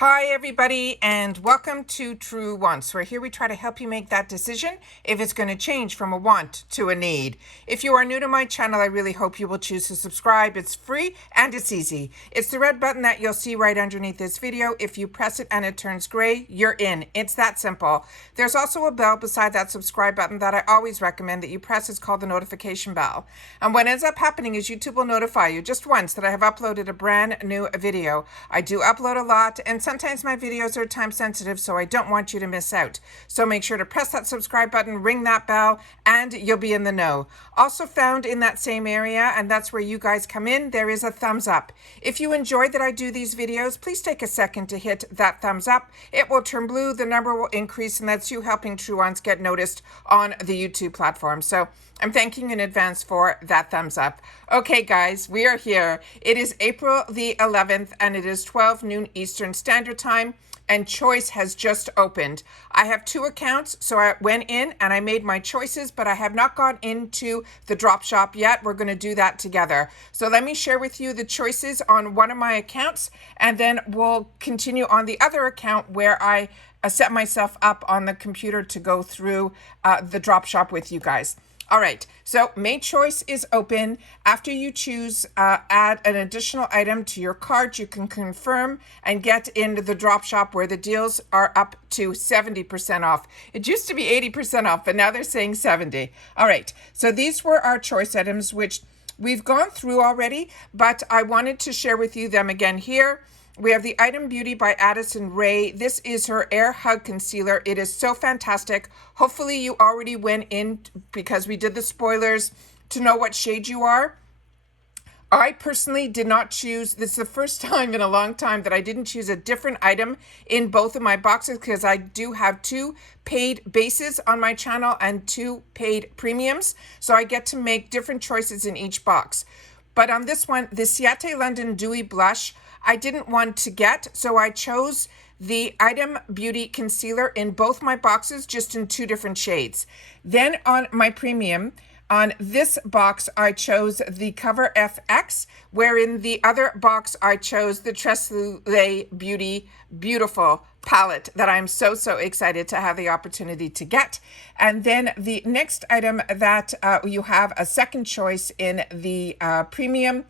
Hi everybody, and welcome to True Wants, where here we try to help you make that decision if it's going to change from a want to a need. If you are new to my channel, I really hope you will choose to subscribe. It's free and it's easy. It's the red button that you'll see right underneath this video. If you press it and it turns gray, you're in. It's that simple. There's also a bell beside that subscribe button that I always recommend that you press. It's called the notification bell. And what ends up happening is YouTube will notify you just once that I have uploaded a brand new video. I do upload a lot, and sometimes my videos are time sensitive, so I don't want you to miss out. So make sure to press that subscribe button, ring that bell, and you'll be in the know. Also found in that same area, and that's where you guys come in, there is a thumbs up. If you enjoy that I do these videos, please take a second to hit that thumbs up. It will turn blue, the number will increase, and that's you helping True Wants get noticed on the YouTube platform. So I'm thanking you in advance for that thumbs up. Okay, guys, we are here. It is April the 11th, and it is 12 noon Eastern Standard Time, and Choice has just opened. I have two accounts, so I went in and I made my choices, but I have not gone into the drop shop yet. We're going to do that together. So let me share with you the choices on one of my accounts, and then we'll continue on the other account where I set myself up on the computer to go through the drop shop with you guys. All right, so Made Choice is open. After you choose add an additional item to your cart, you can confirm and get into the drop shop where the deals are up to 70% off. It used to be 80% off, but now they're saying 70. All right, so these were our choice items, which we've gone through already, but I wanted to share with you them again here. We have the Item Beauty by Addison Rae. This is her Air Hug Concealer. It is so fantastic. Hopefully you already went in, because we did the spoilers, to know what shade you are. I personally did not choose. This is the first time in a long time that I didn't choose a different item in both of my boxes, because I do have two paid bases on my channel and two paid premiums. So I get to make different choices in each box. But on this one, the Ciate London Dewy Blush, I didn't want to get, so I chose the Item Beauty Concealer in both my boxes, just in two different shades. Then on my premium, on this box, I chose the Cover FX, where in the other box, I chose the Trestle Beauty Beautiful palette that I'm so excited to have the opportunity to get. And then the next item that you have a second choice in the premium.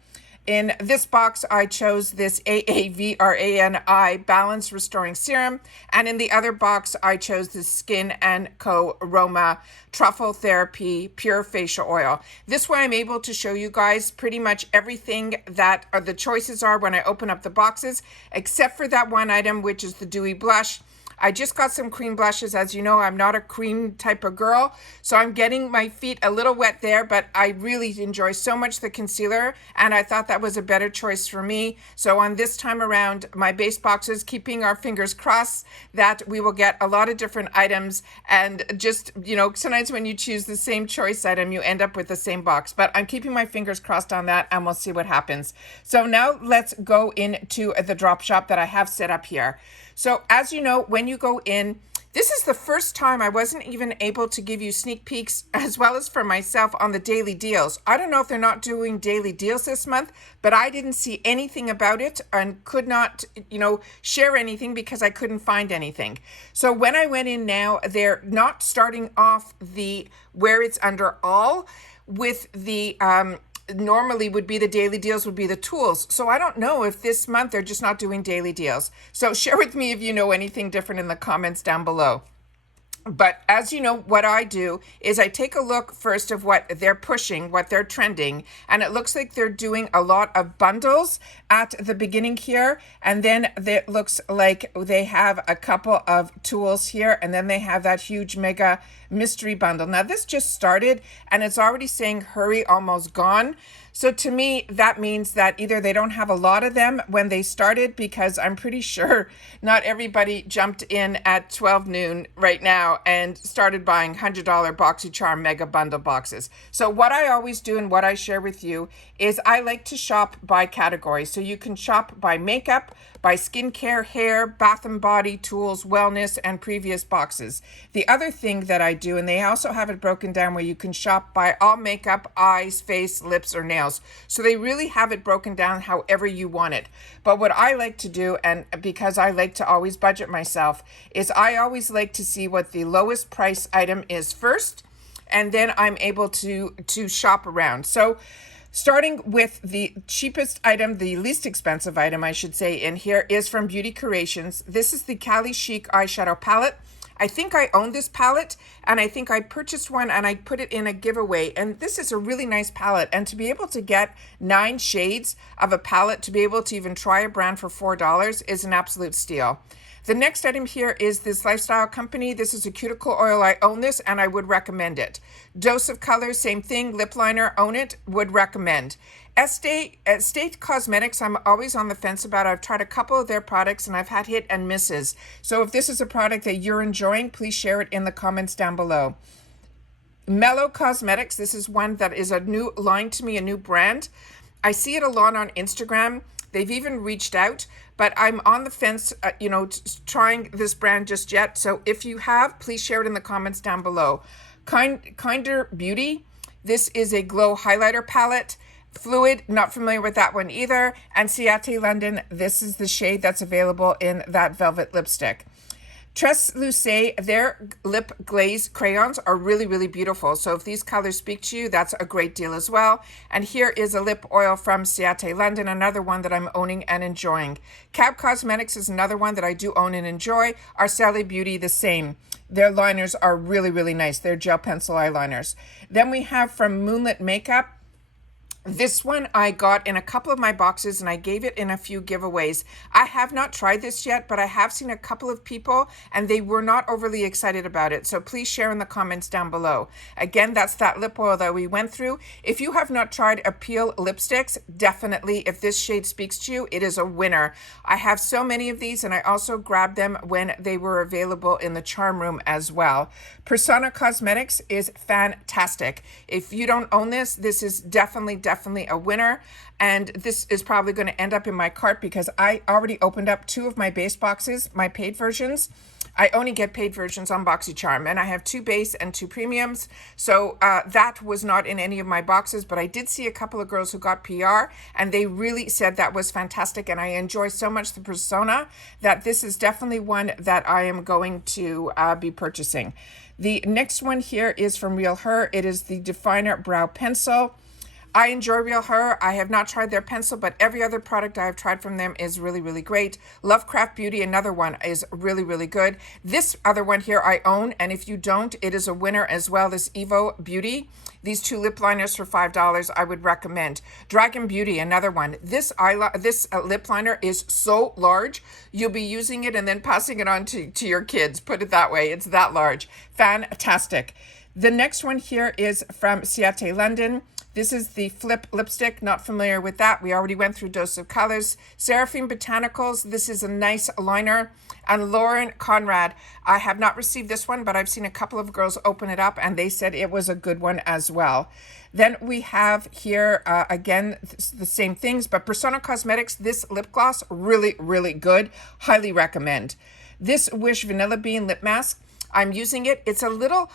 In this box, I chose this AAVRANI Balance Restoring Serum. And in the other box, I chose the Skin & Co. Roma Truffle Therapy Pure Facial Oil. This way, I'm able to show you guys pretty much everything that the choices are when I open up the boxes, except for that one item, which is the Dewy Blush. I just got some cream blushes. As you know, I'm not a cream type of girl, so I'm getting my feet a little wet there, but I really enjoy so much the concealer, and I thought that was a better choice for me. So on this time around, my base boxes, keeping our fingers crossed that we will get a lot of different items, and just, you know, sometimes when you choose the same choice item, you end up with the same box, but I'm keeping my fingers crossed on that, and we'll see what happens. So now let's go into the drop shop that I have set up here. So as you know, when you go in, this is the first time I wasn't even able to give you sneak peeks, as well as for myself, on the daily deals. I don't know if they're not doing daily deals this month, but I didn't see anything about it and could not, share anything because I couldn't find anything. So when I went in now, they're not starting off where it's under all with the, normally would be the daily deals would be the tools. So I don't know if this month they're just not doing daily deals. So share with me if you know anything different in the comments down below. But as you know, what I do is I take a look first of what they're pushing, what they're trending, and it looks like they're doing a lot of bundles at the beginning here, and then it looks like they have a couple of tools here, and then they have that huge mega mystery bundle. Now this just started and it's already saying hurry, almost gone. So to me, that means that either they don't have a lot of them when they started, because I'm pretty sure not everybody jumped in at 12 noon right now and started buying $100 Boxycharm mega bundle boxes. So what I always do and what I share with you is I like to shop by category. So you can shop by makeup, by skincare, hair, bath and body, tools, wellness, and previous boxes. The other thing that I do, and they also have it broken down where you can shop by all makeup, eyes, face, lips, or nails. So they really have it broken down however you want it. But what I like to do, and because I like to always budget myself, is I always like to see what the lowest price item is first, and then I'm able to shop around. So starting with the cheapest item, the least expensive item, I should say, in here is from Beauty Creations. This is the Cali Chic eyeshadow palette. I think I own this palette, and I think I purchased one and I put it in a giveaway. And this is a really nice palette. And to be able to get 9 shades of a palette, to be able to even try a brand for $4 is an absolute steal. The next item here is this Lifestyle Company. This is a cuticle oil. I own this and I would recommend it. Dose of Color, same thing. Lip liner, own it, would recommend. Estate Cosmetics, I'm always on the fence about. I've tried a couple of their products and I've had hit and misses. So if this is a product that you're enjoying, please share it in the comments down below. Mellow Cosmetics, this is one that is a new line to me, a new brand. I see it a lot on Instagram. They've even reached out, but I'm on the fence, trying this brand just yet. So if you have, please share it in the comments down below. Kinder Beauty, this is a glow highlighter palette. Fluid, not familiar with that one either. And Ciate London, this is the shade that's available in that velvet lipstick. Tres Lucé, their lip glaze crayons are really, really beautiful. So if these colors speak to you, that's a great deal as well. And here is a lip oil from Ciate London, another one that I'm owning and enjoying. Cab Cosmetics is another one that I do own and enjoy. Arceli Beauty, the same. Their liners are really, really nice. They're gel pencil eyeliners. Then we have from Moonlit Makeup. This one I got in a couple of my boxes and I gave it in a few giveaways. I have not tried this yet, but I have seen a couple of people and they were not overly excited about it. So please share in the comments down below. Again, that's that lip oil that we went through. If you have not tried Appeal lipsticks, definitely, if this shade speaks to you, it is a winner. I have so many of these and I also grabbed them when they were available in the charm room as well. Persona Cosmetics is fantastic. If you don't own this, this is definitely a winner, and this is probably going to end up in my cart because I already opened up 2 of my base boxes, my paid versions. I only get paid versions on Boxycharm, and I have 2 base and 2 premiums, so that was not in any of my boxes, but I did see a couple of girls who got PR and they really said that was fantastic, and I enjoy so much the Persona that this is definitely one that I am going to be purchasing. The next one here is from Real Her. It is the Definer Brow Pencil. I enjoy Real Her. I have not tried their pencil, but every other product I have tried from them is really, really great. Lovecraft Beauty, another one, is really, really good. This other one here I own, and if you don't, it is a winner as well. This Evo Beauty. These 2 lip liners for $5 I would recommend. Dragon Beauty, another one. This lip liner is so large, you'll be using it and then passing it on to your kids. Put it that way. It's that large. Fantastic. The next one here is from Ciate London. This is the Flip lipstick. Not familiar with that. We already went through Dose of Colors. Seraphine Botanicals. This is a nice liner. And Lauren Conrad. I have not received this one, but I've seen a couple of girls open it up and they said it was a good one as well. Then we have here, again, the same things, but Persona Cosmetics, this lip gloss, really, really good. Highly recommend. This Wish Vanilla Bean lip mask. I'm using it. It's a little...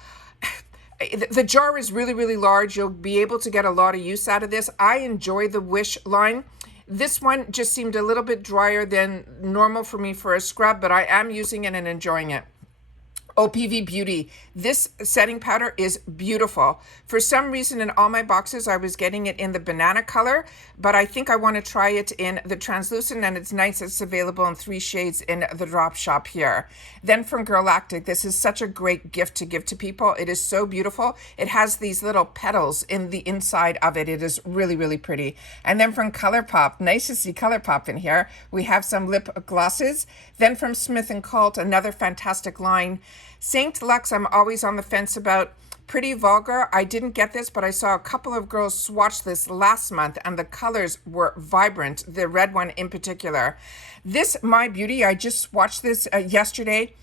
The jar is really, really large. You'll be able to get a lot of use out of this. I enjoy the Wish line. This one just seemed a little bit drier than normal for me for a scrub, but I am using it and enjoying it. OPV Beauty. This setting powder is beautiful. For some reason in all my boxes I was getting it in the banana color, but I think I want to try it in the translucent, and it's nice. It's available in 3 shades in the drop shop here. Then from Girlactic, this is such a great gift to give to people. It is so beautiful. It has these little petals in the inside of it. It is really, really pretty. And then from ColourPop, nice to see ColourPop in here. We have some lip glosses. Then from Smith & Colt, another fantastic line. Saint Lux, I'm always on the fence about. Pretty Vulgar, I didn't get this, but I saw a couple of girls swatch this last month and the colors were vibrant, the red one in particular. This My Beauty, I just swatched this yesterday.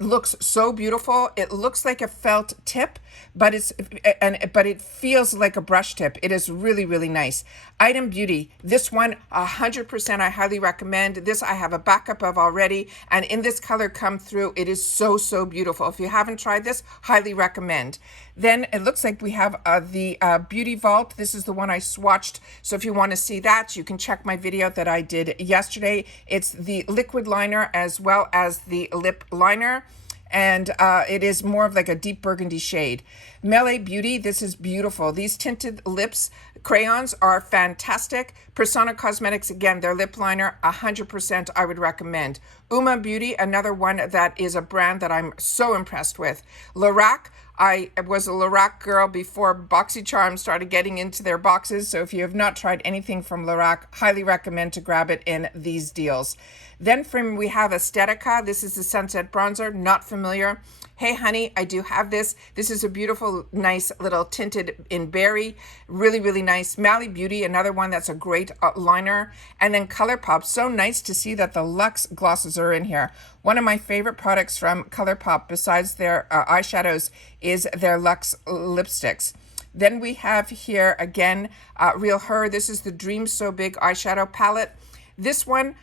looks so beautiful. It looks like a felt tip, but it feels like a brush tip. It is really, really nice. Item Beauty, this one 100% I highly recommend. This I have a backup of already, and in this color come through, it is so, so beautiful. If you haven't tried this, highly recommend. Then it looks like we have the Beauty Vault. This is the one I swatched. So if you want to see that, you can check my video that I did yesterday. It's the liquid liner as well as the lip liner. And it is more of like a deep burgundy shade. Mellow Beauty, this is beautiful. These tinted lips crayons are fantastic. Persona Cosmetics, again, their lip liner, 100% I would recommend. Uma Beauty, another one that is a brand that I'm so impressed with. Lorac, I was a Lorac girl before Boxycharm started getting into their boxes. So if you have not tried anything from Lorac, highly recommend to grab it in these deals. Then we have Estetica. This is the Sunset Bronzer. Not familiar. Hey, honey, I do have this. This is a beautiful, nice little tinted in berry. Really, really nice. Mellow Beauty, another one that's a great liner. And then ColourPop. So nice to see that the Luxe glosses are in here. One of my favorite products from ColourPop, besides their eyeshadows, is their Luxe lipsticks. Then we have here, again, Real Her. This is the Dream So Big eyeshadow palette. This one,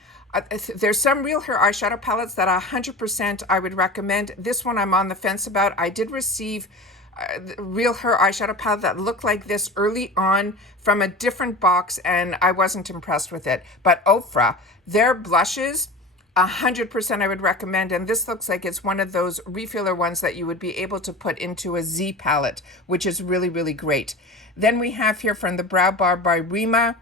there's some Real Her eyeshadow palettes that 100% I would recommend. This one I'm on the fence about. I did receive Real Her eyeshadow palette that looked like this early on from a different box, and I wasn't impressed with it. But Ofra, their blushes, 100% I would recommend. And this looks like it's one of those refiller ones that you would be able to put into a Z palette, which is really, really great. Then we have here from the Brow Bar by Rima.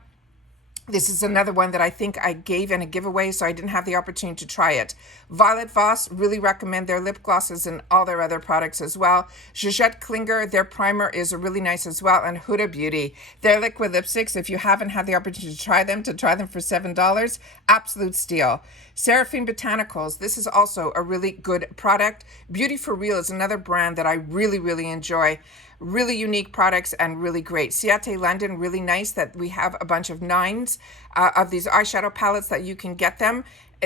This is another one that I think I gave in a giveaway, so I didn't have the opportunity to try it. Violet Voss, really recommend their lip glosses and all their other products as well. Georgette Klinger, their primer is really nice as well. And Huda Beauty, their liquid lipsticks, if you haven't had the opportunity to try them for $7, absolute steal. Seraphine Botanicals, this is also a really good product. Beauty for Real is another brand that I really, really enjoy. Really unique products and really great. Ciate London, really nice that we have a bunch of 9s of these eyeshadow palettes that you can get them.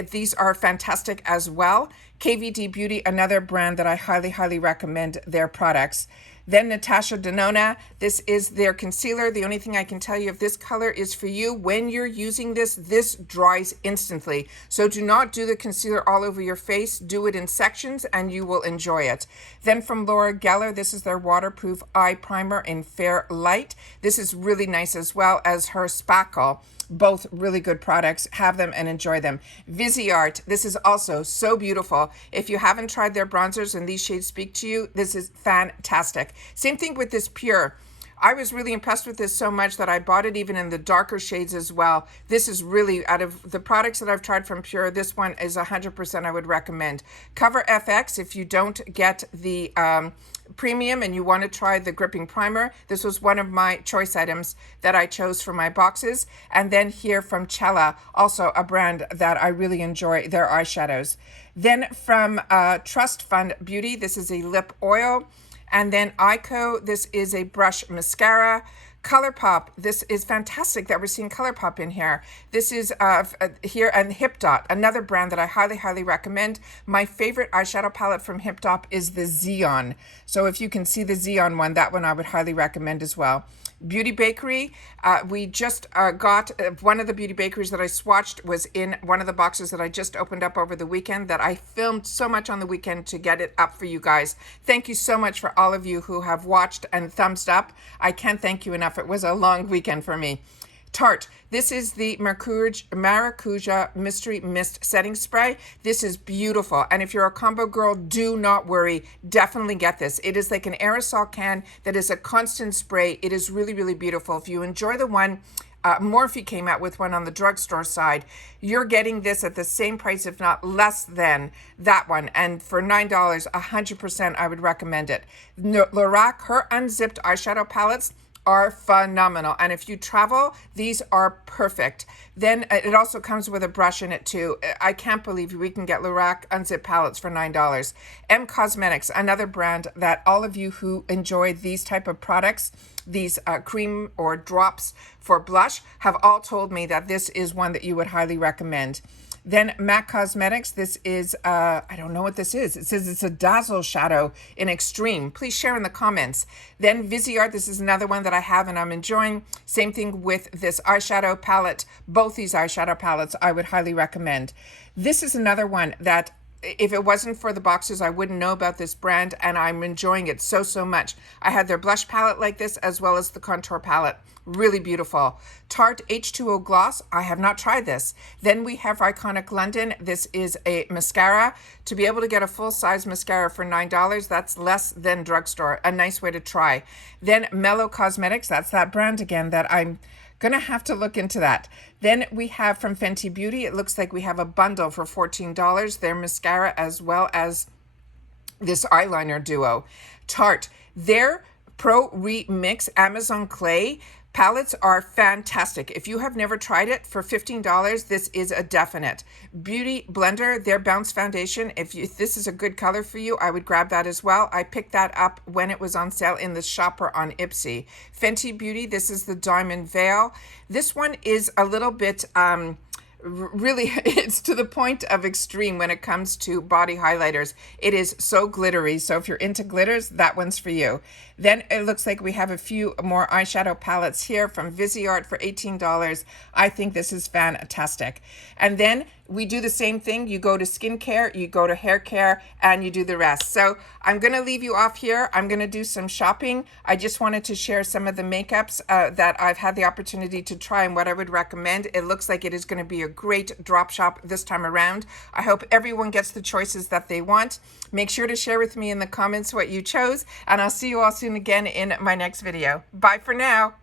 These are fantastic as well. KVD Beauty, another brand that I highly, highly recommend their products. Then Natasha Denona, this is their concealer. The only thing I can tell you, if this color is for you, when you're using this, this dries instantly. So do not do the concealer all over your face. Do it in sections and you will enjoy it. Then from Laura Geller, this is their waterproof eye primer in Fair Light. This is really nice as well as her spackle. Both really good products. Have them and enjoy them. Viseart, this is also so beautiful. If you haven't tried their bronzers and these shades speak to you, this is fantastic. Same thing with this Pure. I was really impressed with this so much that I bought it even in the darker shades as well. This is really, out of the products that I've tried from Pure, this one is 100% I would recommend. Cover FX, if you don't get the premium and you want to try the gripping primer, this was one of my choice items that I chose for my boxes. And then here from Cella, also a brand that I really enjoy their eyeshadows. Then from Trust Fund Beauty, this is a lip oil. And then Ico, this is a brush mascara. ColourPop, this is fantastic that we're seeing ColourPop in here. This is here, and Hip Dot, another brand that I highly, highly recommend. My favorite eyeshadow palette from Hip Dot is the Xeon. So if you can see the Xeon one, that one I would highly recommend as well. Beauty Bakery, we just got one of the Beauty Bakeries that I swatched was in one of the boxes that I just opened up over the weekend that I filmed so much on the weekend to get it up for you guys. Thank you so much for all of you who have watched and thumbs up. I can't thank you enough. It was a long weekend for me. Tarte, this is the Maracuja Mystery Mist Setting Spray. This is beautiful. And if you're a combo girl, do not worry. Definitely get this. It is like an aerosol can that is a constant spray. It is really, really beautiful. If you enjoy the one, Morphe came out with one on the drugstore side. You're getting this at the same price, if not less than that one. And for $9, 100% I would recommend it. Lorac, her unzipped eyeshadow palettes are phenomenal, and if you travel, these are perfect. Then it also comes with a brush in it too. I can't believe we can get Lorac unzipped palettes for $9. M Cosmetics, another brand that all of you who enjoy these type of products, these cream or drops for blush, have all told me that this is one that you would highly recommend. Then MAC Cosmetics, this is, I don't know what this is. It says it's a Dazzle Shadow in Extreme. Please share in the comments. Then Viseart, this is another one that I have and I'm enjoying. Same thing with this eyeshadow palette. Both these eyeshadow palettes I would highly recommend. This is another one that if it wasn't for the boxes, I wouldn't know about this brand, and I'm enjoying it so much. I had their blush palette like this, as well as the contour palette. Really beautiful. Tarte H2O Gloss. I have not tried this. Then we have Iconic London. This is a mascara. To be able to get a full-size mascara for $9, that's less than Drugstore. A nice way to try. Then Mellow Cosmetics. That's that brand again that I'm gonna have to look into that. Then we have from Fenty Beauty, it looks like we have a bundle for $14, their mascara as well as this eyeliner duo. Tarte, their Pro Remix Amazon Clay palettes are fantastic. If you have never tried it, for $15, this is a definite. Beauty Blender, their Bounce Foundation, if this is a good color for you, I would grab that as well. I picked that up when it was on sale in the shopper on Ipsy. Fenty Beauty, this is the Diamond Veil. This one is a little bit, really, it's to the point of extreme when it comes to body highlighters. It is so glittery. So if you're into glitters, that one's for you. Then it looks like we have a few more eyeshadow palettes here from Viseart for $18. I think this is fantastic. And then we do the same thing. You go to skincare, you go to hair care, and you do the rest. So I'm going to leave you off here. I'm going to do some shopping. I just wanted to share some of the makeups that I've had the opportunity to try and what I would recommend. It looks like it is going to be a great drop shop this time around. I hope everyone gets the choices that they want. Make sure to share with me in the comments what you chose, and I'll see you all soon again in my next video. Bye for now.